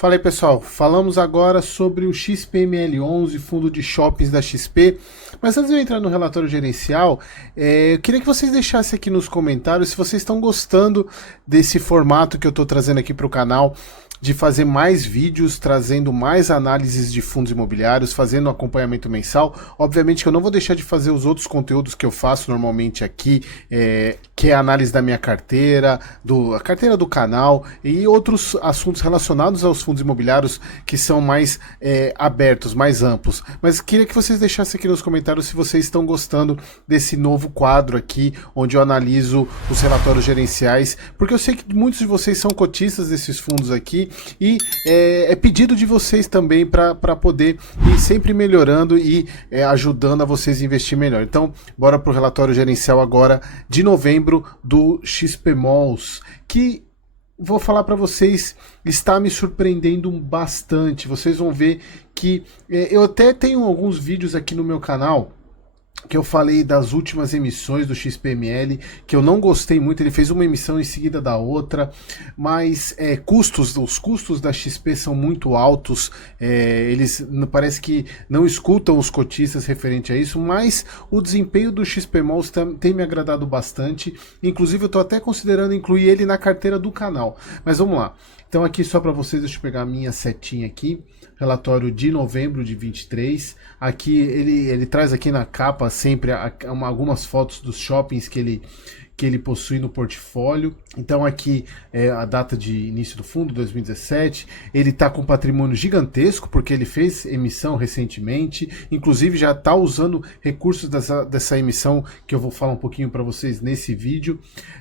Fala aí, pessoal, falamos agora sobre o XPML11, fundo de shoppings da XP, mas antes de eu entrar no relatório gerencial, eu queria que vocês deixassem aqui nos comentários se vocês estão gostando desse formato que eu estou trazendo aqui para o canal, de fazer mais vídeos, trazendo mais análises de fundos imobiliários, fazendo acompanhamento mensal. Obviamente que eu não vou deixar de fazer os outros conteúdos que eu faço normalmente aqui, que é a análise da minha carteira, a carteira do canal e outros assuntos relacionados aos fundos imobiliários que são mais abertos, mais amplos. Mas queria que vocês deixassem aqui nos comentários se vocês estão gostando desse novo quadro aqui, onde eu analiso os relatórios gerenciais, porque eu sei que muitos de vocês são cotistas desses fundos aqui, e é pedido de vocês também para poder ir sempre melhorando e ajudando a vocês a investir melhor. Então, bora para o relatório gerencial agora de novembro do XPMOLs, que vou falar para vocês, está me surpreendendo bastante. Vocês vão ver que eu até tenho alguns vídeos aqui no meu canal que eu falei das últimas emissões do XPML, que eu não gostei muito. Ele fez uma emissão em seguida da outra, mas os custos da XP são muito altos, eles parece que não escutam os cotistas referente a isso, mas o desempenho do XPMOLs tem me agradado bastante. Inclusive eu estou até considerando incluir ele na carteira do canal, mas vamos lá. Então aqui só para vocês, deixa eu pegar a minha setinha aqui, relatório de novembro de 23, aqui ele traz aqui na capa sempre algumas fotos dos shoppings que ele possui no portfólio. Então aqui é a data de início do fundo, 2017, ele está com patrimônio gigantesco, porque ele fez emissão recentemente, inclusive já está usando recursos dessa emissão, que eu vou falar um pouquinho para vocês nesse vídeo.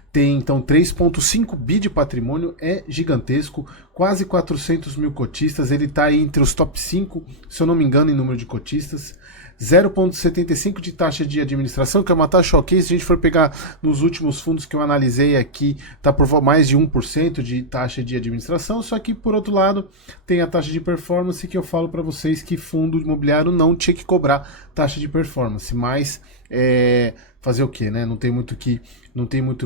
Tem então 3,5 bi de patrimônio, é gigantesco, quase 400 mil cotistas, ele está entre os top 5, se eu não me engano, em número de cotistas. 0,75 de taxa de administração, que é uma taxa ok. Se a gente for pegar nos últimos fundos que eu analisei aqui, está por mais de 1% de taxa de administração, só que por outro lado tem a taxa de performance, que eu falo para vocês que fundo imobiliário não tinha que cobrar taxa de performance, mas fazer o que, né? Não tem muito o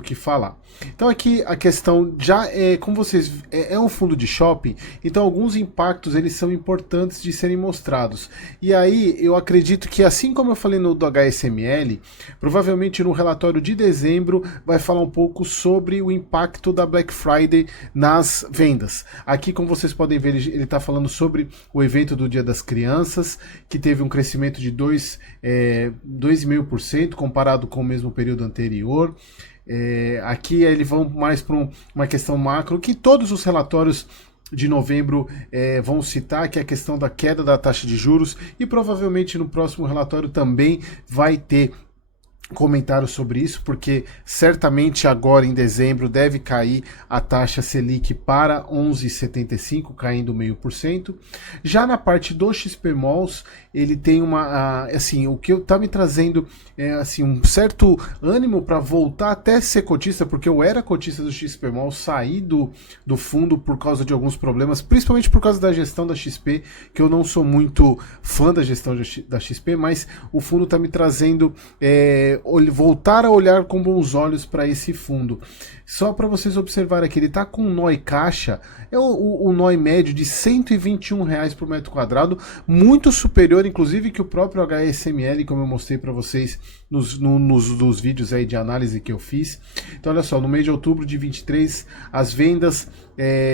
que falar. Então aqui a questão já como vocês é um fundo de shopping, então alguns impactos eles são importantes de serem mostrados. E aí eu acredito que, assim como eu falei no do HSML, provavelmente no relatório de dezembro vai falar um pouco sobre o impacto da Black Friday nas vendas. Aqui, como vocês podem ver, ele está falando sobre o evento do Dia das Crianças, que teve um crescimento de 2,5% comparado com o mesmo período anterior. Aqui eles vão mais para uma questão macro, que todos os relatórios de novembro vão citar, que é a questão da queda da taxa de juros, e provavelmente no próximo relatório também vai ter comentários sobre isso, porque certamente agora em dezembro deve cair a taxa Selic para 11,75, caindo 0,5%. Já na parte do XPMOLs, ele tem assim, o que está me trazendo assim, um certo ânimo para voltar até ser cotista, porque eu era cotista do XPMOL, saí do fundo por causa de alguns problemas, principalmente por causa da gestão da XP, que eu não sou muito fã da gestão da XP, mas o fundo está me trazendo voltar a olhar com bons olhos para esse fundo. Só para vocês observarem aqui, ele está com um NOI caixa, o NOI médio de R$121 por metro quadrado, muito superior, inclusive, que o próprio HSML, como eu mostrei para vocês nos vídeos aí de análise que eu fiz. Então, olha só, no mês de outubro de 23, as vendas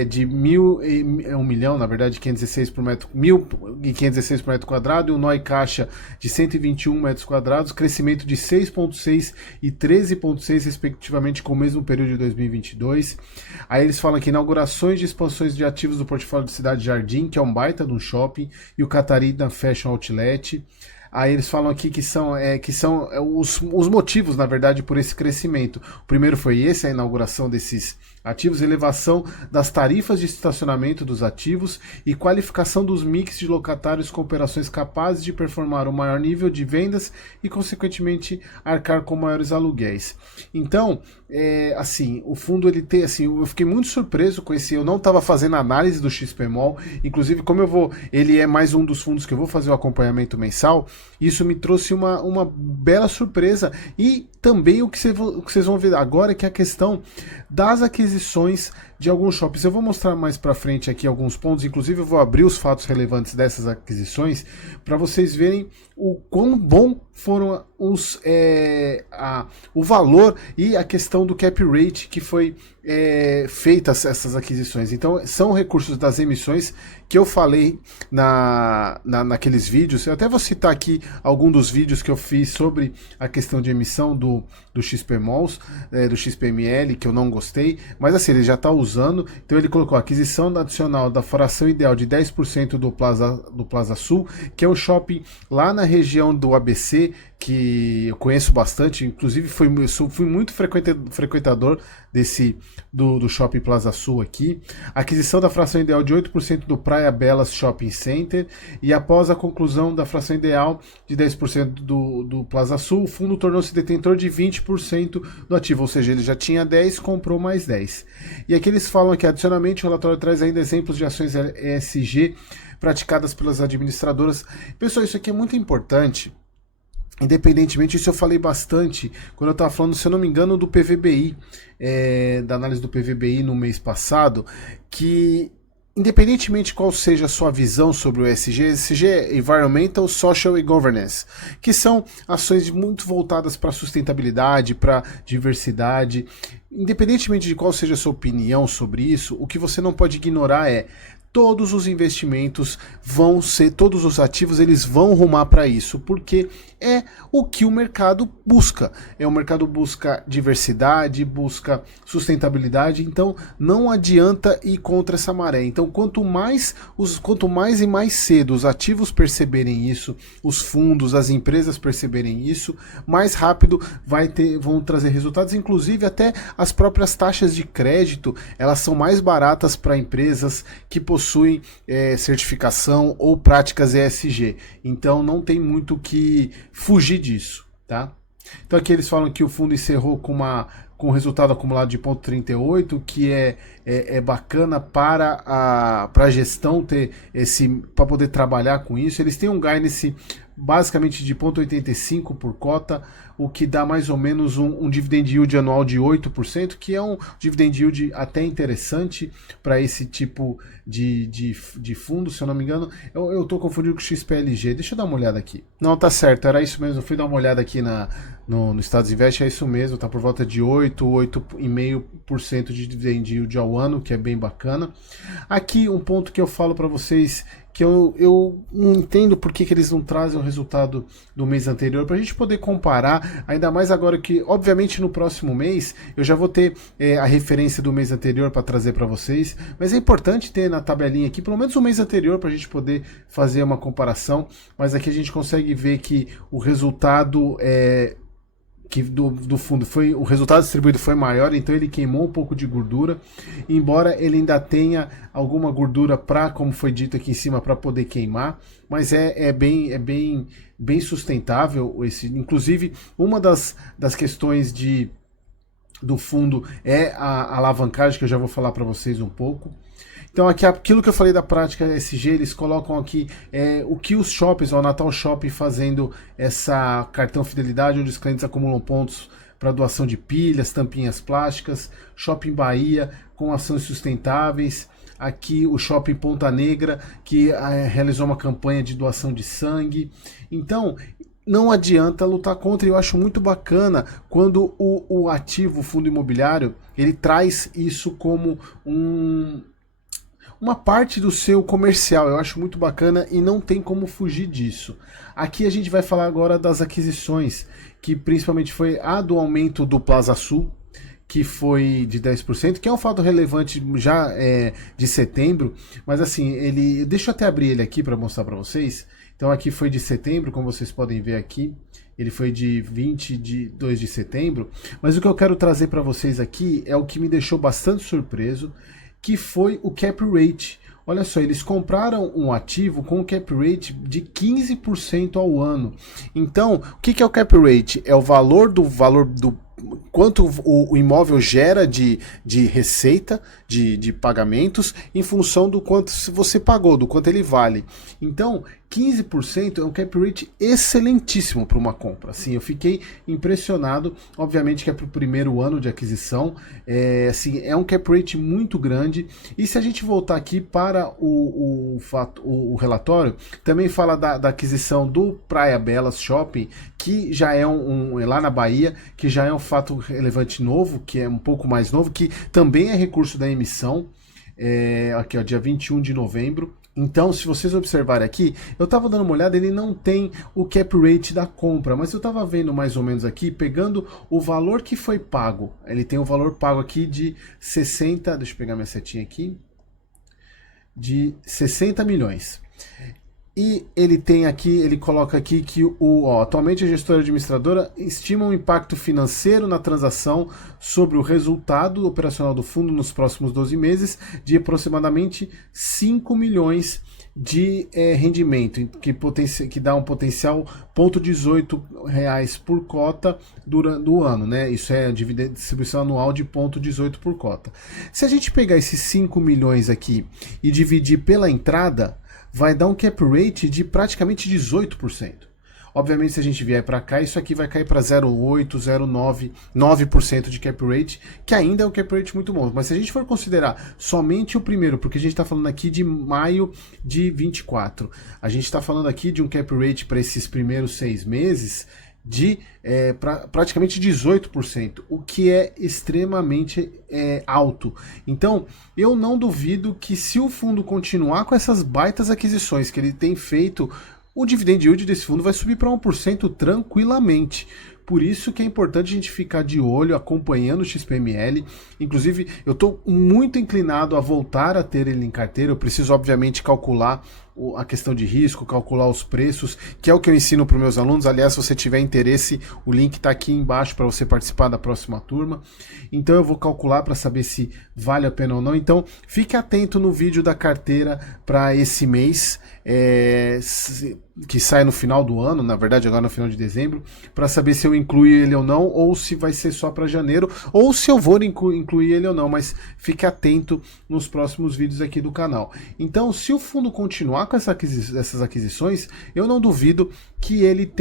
de 1 milhão, na verdade, 516 por metro, 1.516 por metro quadrado, e o NOI caixa de 121 metros quadrados, crescimento de 6,6 e 13,6, respectivamente, com o mesmo período de 2022. Aí eles falam aqui, inaugurações de expansões de ativos do portfólio de Cidade Jardim, que é um baita de um shopping, e o Catarina Fashion Outlet. Aí eles falam aqui que são os motivos, na verdade, por esse crescimento. O primeiro foi a inauguração desses ativos, elevação das tarifas de estacionamento dos ativos e qualificação dos mix de locatários com operações capazes de performar um maior nível de vendas e, consequentemente, arcar com maiores aluguéis. Então, assim, o fundo ele tem, assim, eu fiquei muito surpreso com esse, eu não estava fazendo análise do XPMOL, inclusive como ele é mais um dos fundos que eu vou fazer o acompanhamento mensal, isso me trouxe uma bela surpresa. E também o que vocês vão ver agora, que é a questão das aquisições de alguns shoppings. Eu vou mostrar mais para frente aqui alguns pontos, inclusive eu vou abrir os fatos relevantes dessas aquisições para vocês verem o quão bom foram o valor e a questão do cap rate que foi feitas essas aquisições. Então são recursos das emissões que eu falei naqueles vídeos. Eu até vou citar aqui algum dos vídeos que eu fiz sobre a questão de emissão do XP Malls, do XPML, que eu não gostei, mas assim, ele já está usando. Então ele colocou aquisição adicional da fração ideal de 10% do Plaza Sul, que é um shopping lá na região do ABC, que eu conheço bastante, inclusive fui muito frequentador do Shopping Plaza Sul aqui. Aquisição da fração ideal de 8% do Praia Belas Shopping Center, e após a conclusão da fração ideal de 10% do Plaza Sul, o fundo tornou-se detentor de 20% do ativo, ou seja, ele já tinha 10, comprou mais 10. E aqui eles falam que adicionalmente o relatório traz ainda exemplos de ações ESG praticadas pelas administradoras. Pessoal, isso aqui é muito importante. Independentemente, isso eu falei bastante quando eu estava falando, se eu não me engano, do PVBI, da análise do PVBI no mês passado, que independentemente qual seja a sua visão sobre o ESG é Environmental, Social e Governance, que são ações muito voltadas para sustentabilidade, para diversidade. Independentemente de qual seja a sua opinião sobre isso, o que você não pode ignorar é todos os investimentos vão ser, todos os ativos eles vão rumar para isso, porque é o que o mercado busca. O mercado busca diversidade, busca sustentabilidade, então não adianta ir contra essa maré. Então quanto mais e mais cedo os ativos perceberem isso, os fundos, as empresas perceberem isso, mais rápido vão trazer resultados. Inclusive até as próprias taxas de crédito, elas são mais baratas para empresas que possuem certificação ou práticas ESG. Então não tem muito o que fugir disso, tá? Então aqui eles falam que o fundo encerrou com um resultado acumulado de 0,38, que é bacana para a gestão ter para poder trabalhar com isso. Eles têm um guidance basicamente de 0,85 por cota, o que dá mais ou menos um dividend yield anual de 8%, que é um dividend yield até interessante para esse tipo de fundo, se eu não me engano. Eu estou confundindo com o XPLG, deixa eu dar uma olhada aqui. Não, tá certo, era isso mesmo, eu fui dar uma olhada aqui no Estados Invest, é isso mesmo, tá por volta de 8,5% de dividend yield ao ano, que é bem bacana. Aqui um ponto que eu falo para vocês, que eu não entendo por que eles não trazem o resultado do mês anterior, para a gente poder comparar, ainda mais agora que, obviamente, no próximo mês eu já vou ter a referência do mês anterior para trazer para vocês, mas é importante ter na tabelinha aqui, pelo menos o mês anterior, para a gente poder fazer uma comparação, mas aqui a gente consegue ver que o resultado do fundo o resultado distribuído foi maior, então ele queimou um pouco de gordura, embora ele ainda tenha alguma gordura como foi dito aqui em cima, para poder queimar, mas é bem sustentável inclusive uma das questões do fundo é a alavancagem, que eu já vou falar para vocês um pouco. Então aqui aquilo que eu falei da prática ESG, eles colocam aqui o que os shoppings, o Natal Shopping fazendo essa cartão fidelidade, onde os clientes acumulam pontos para doação de pilhas, tampinhas plásticas, Shopping Bahia com ações sustentáveis, aqui o Shopping Ponta Negra, que realizou uma campanha de doação de sangue. Então não adianta lutar contra, e eu acho muito bacana quando o ativo, o fundo imobiliário, ele traz isso como uma parte do seu comercial. Eu acho muito bacana e não tem como fugir disso. Aqui a gente vai falar agora das aquisições, que principalmente foi a do aumento do Plaza Sul, que foi de 10%, que é um fato relevante já de setembro, mas assim, deixa eu até abrir ele aqui para mostrar para vocês. Então aqui foi de setembro, como vocês podem ver aqui, ele foi de 22 de setembro, mas o que eu quero trazer para vocês aqui é o que me deixou bastante surpreso, que foi o cap rate. Olha só, eles compraram um ativo com um cap rate de 15% ao ano. Então, o que é o cap rate? É o valor do quanto o imóvel gera de receita, de pagamentos, em função do quanto você pagou, do quanto ele vale. Então, 15% é um cap rate excelentíssimo para uma compra. Assim, eu fiquei impressionado, obviamente que é para o primeiro ano de aquisição, assim, é um cap rate muito grande. E se a gente voltar aqui para o relatório, também fala da aquisição do Praia Belas Shopping, que já é lá na Bahia, que já é um fato relevante novo, que é um pouco mais novo, que também é recurso da emissão, aqui ó, dia 21 de novembro. Então, se vocês observarem aqui, eu estava dando uma olhada, ele não tem o cap rate da compra, mas eu estava vendo mais ou menos aqui, pegando o valor que foi pago. Ele tem o valor pago aqui de 60, deixa eu pegar minha setinha aqui, de 60 milhões. E ele tem aqui, ele coloca aqui que atualmente a gestora administradora estima um impacto financeiro na transação sobre o resultado operacional do fundo nos próximos 12 meses de aproximadamente 5 milhões de rendimento, que dá um potencial R$0,18 por cota durante o ano, né? Isso é a distribuição anual de R$0,18 por cota. Se a gente pegar esses 5 milhões aqui e dividir pela entrada, vai dar um cap rate de praticamente 18%. Obviamente, se a gente vier para cá, isso aqui vai cair para 0,8%, 0,9%, 9% de cap rate, que ainda é um cap rate muito bom. Mas se a gente for considerar somente o primeiro, porque a gente está falando aqui de maio de 24, a gente está falando aqui de um cap rate para esses primeiros 6 meses de praticamente 18%, o que é extremamente alto. Então, eu não duvido que se o fundo continuar com essas baitas aquisições que ele tem feito, o dividend yield desse fundo vai subir para 1% tranquilamente. Por isso que é importante a gente ficar de olho, acompanhando o XPML. Inclusive, eu estou muito inclinado a voltar a ter ele em carteira. Eu preciso, obviamente, calcular a questão de risco, calcular os preços, que é o que eu ensino para os meus alunos. Aliás, se você tiver interesse, o link está aqui embaixo para você participar da próxima turma. Então eu vou calcular para saber se vale a pena ou não. Então fique atento no vídeo da carteira para esse mês, que sai no final do ano, na verdade agora no final de dezembro, para saber se eu incluo ele ou não, ou se vai ser só para janeiro, ou se eu vou incluir ele ou não, mas fique atento nos próximos vídeos aqui do canal. Então, se o fundo continuar com essas aquisições, eu não duvido que ele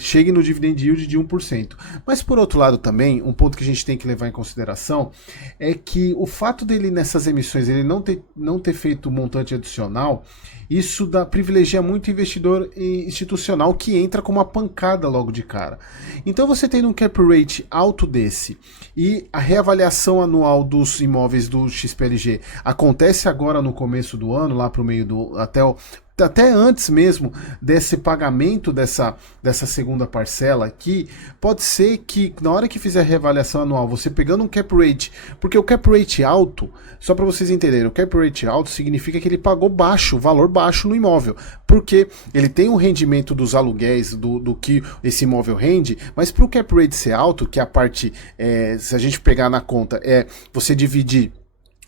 chegue no dividend yield de 1%. Mas por outro lado também, um ponto que a gente tem que levar em consideração é que o fato dele nessas emissões ele não ter feito montante adicional, isso privilegia muito o investidor institucional que entra com uma pancada logo de cara. Então você tendo um cap rate alto desse e a reavaliação anual dos imóveis do XPLG acontece agora no começo do ano, lá para o meio até antes mesmo desse pagamento dessa segunda parcela aqui, pode ser que na hora que fizer a reavaliação anual, você pegando um cap rate, porque o cap rate alto, só para vocês entenderem, o cap rate alto significa que ele pagou valor baixo no imóvel, porque ele tem o rendimento dos aluguéis, do que esse imóvel rende, mas para o cap rate ser alto, que é a parte, se a gente pegar na conta, você dividir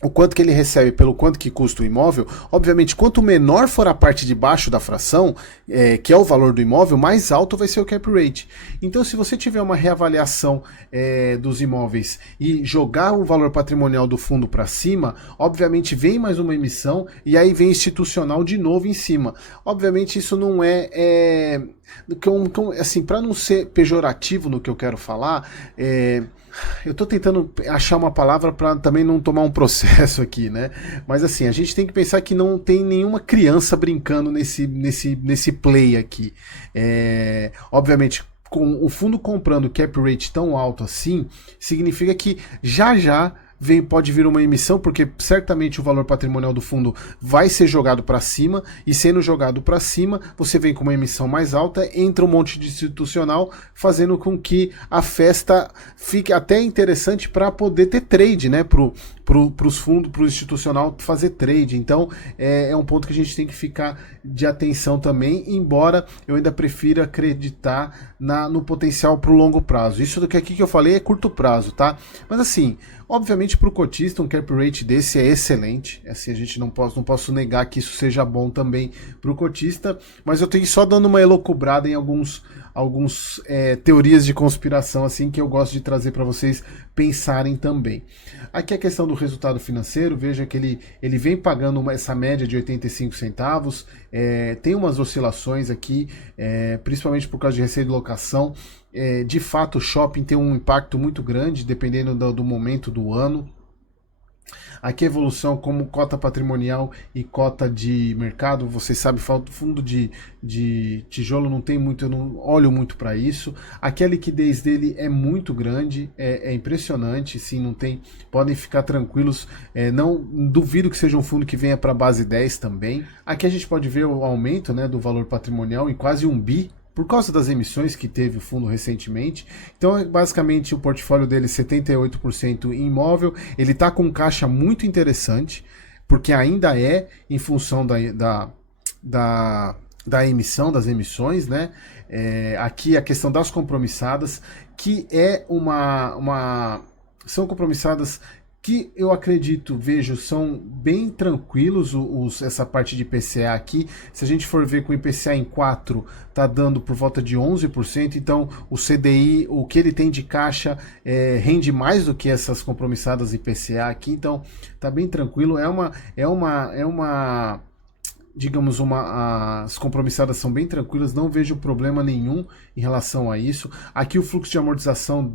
o quanto que ele recebe pelo quanto que custa o imóvel, obviamente, quanto menor for a parte de baixo da fração, que é o valor do imóvel, mais alto vai ser o cap rate. Então, se você tiver uma reavaliação dos imóveis e jogar o valor patrimonial do fundo para cima, obviamente vem mais uma emissão e aí vem institucional de novo em cima. Obviamente, isso não assim, para não ser pejorativo no que eu quero falar, eu tô tentando achar uma palavra para também não tomar um processo aqui, né? Mas assim, a gente tem que pensar que não tem nenhuma criança brincando nesse play aqui. Obviamente, com o fundo comprando cap rate tão alto assim, significa que já pode vir uma emissão, porque certamente o valor patrimonial do fundo vai ser jogado para cima, e sendo jogado para cima, você vem com uma emissão mais alta, entra um monte de institucional, fazendo com que a festa fique até interessante para poder ter trade, né, os fundos, para o institucional fazer trade. Então é um ponto que a gente tem que ficar de atenção também, embora eu ainda prefira acreditar no potencial para o longo prazo. Isso do que aqui que eu falei é curto prazo, tá? Mas assim, obviamente para o cotista um cap rate desse é excelente, assim, a gente não posso negar que isso seja bom também para o cotista, mas eu tenho só dando uma elocubrada em alguns alguns teorias de conspiração assim que eu gosto de trazer para vocês pensarem também. Aqui a questão do resultado financeiro, veja que ele vem pagando essa média de 85 centavos, tem umas oscilações aqui, principalmente por causa de receita de locação. De fato, o shopping tem um impacto muito grande, dependendo do momento do ano. Aqui a evolução como cota patrimonial e cota de mercado, vocês sabem, fundo de tijolo não tem muito, eu não olho muito para isso. Aqui a liquidez dele é muito grande, é impressionante, sim, não tem, podem ficar tranquilos, não duvido que seja um fundo que venha para base 10 também. Aqui a gente pode ver o aumento, né, do valor patrimonial em quase 1 bi, por causa das emissões que teve o fundo recentemente. Então, basicamente, o portfólio dele é 78% em imóvel. Ele está com caixa muito interessante, porque ainda é em função da emissão, das emissões, né? Aqui a questão das compromissadas, que é são compromissadas que eu acredito, vejo, são bem tranquilos essa parte de IPCA aqui. Se a gente for ver com o IPCA em 4, tá dando por volta de 11%, então o CDI, o que ele tem de caixa, rende mais do que essas compromissadas IPCA aqui, então tá bem tranquilo. Digamos, as compromissadas são bem tranquilas, não vejo problema nenhum em relação a isso. Aqui o fluxo de amortização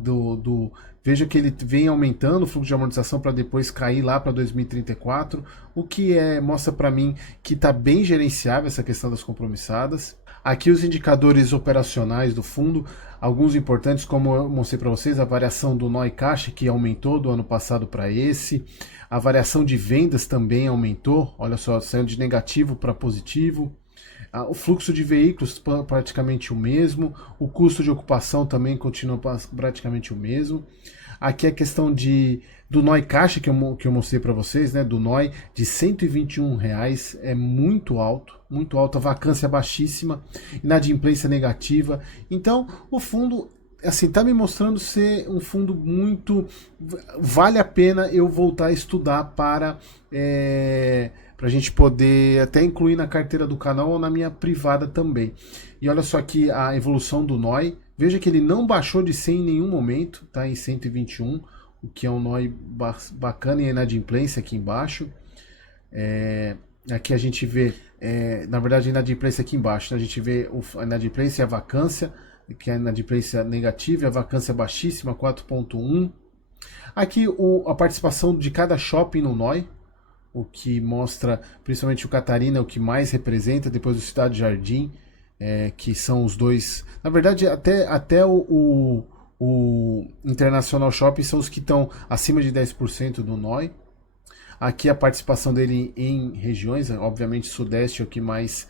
veja que ele vem aumentando o fluxo de amortização para depois cair lá para 2034, o que mostra para mim que está bem gerenciável essa questão das compromissadas. Aqui os indicadores operacionais do fundo, alguns importantes, como eu mostrei para vocês, a variação do NOI caixa, que aumentou do ano passado para esse, a variação de vendas também aumentou, olha só, saindo de negativo para positivo. O fluxo de veículos praticamente o mesmo, o custo de ocupação também continua praticamente o mesmo. Aqui a questão do NOI caixa que eu mostrei para vocês, né, do NOI de R$121 é muito alto, a vacância baixíssima, inadimplência negativa. Então o fundo assim tá me mostrando ser um fundo muito, vale a pena eu voltar a estudar para a gente poder até incluir na carteira do canal ou na minha privada também. E olha só aqui a evolução do NOI, veja que ele não baixou de 100 em nenhum momento, tá em 121, o que é um NOI bacana, e a inadimplência aqui embaixo. Aqui a gente vê, na verdade, a inadimplência aqui embaixo, né? A gente vê a inadimplência e a vacância, que é a inadimplência negativa e a vacância baixíssima, 4.1. Aqui a participação de cada shopping no NOI, o que mostra, principalmente o Catarina, é o que mais representa, depois do Cidade Jardim, que são os dois, na verdade até o International Shopping são os que estão acima de 10% do NOI. Aqui a participação dele em regiões, obviamente Sudeste é o que mais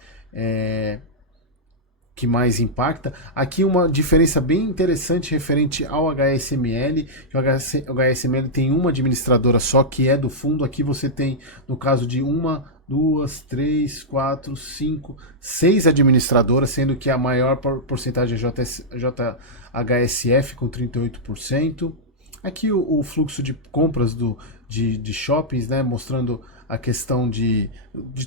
impacta. Aqui uma diferença bem interessante referente ao HSML, que o HSML tem uma administradora só, que é do fundo. Aqui você tem, no caso de 1, 2, 3, 4, 5, 6 administradoras, sendo que a maior porcentagem é JHSF com 38%. Aqui o fluxo de compras de shoppings, né, mostrando a questão de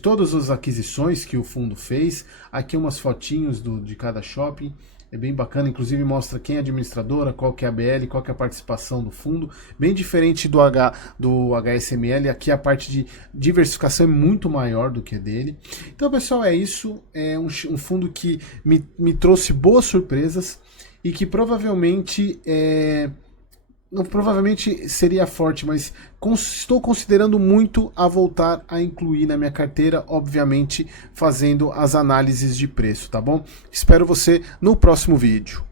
todas as aquisições que o fundo fez. Aqui umas fotinhos de cada shopping, é bem bacana, inclusive mostra quem é a administradora, qual que é a BL, qual que é a participação do fundo, bem diferente do HSML. Aqui a parte de diversificação é muito maior do que a dele. Então, pessoal, é isso, é um fundo que me trouxe boas surpresas e que provavelmente provavelmente seria forte, mas estou considerando muito a voltar a incluir na minha carteira, obviamente fazendo as análises de preço, tá bom? Espero você no próximo vídeo.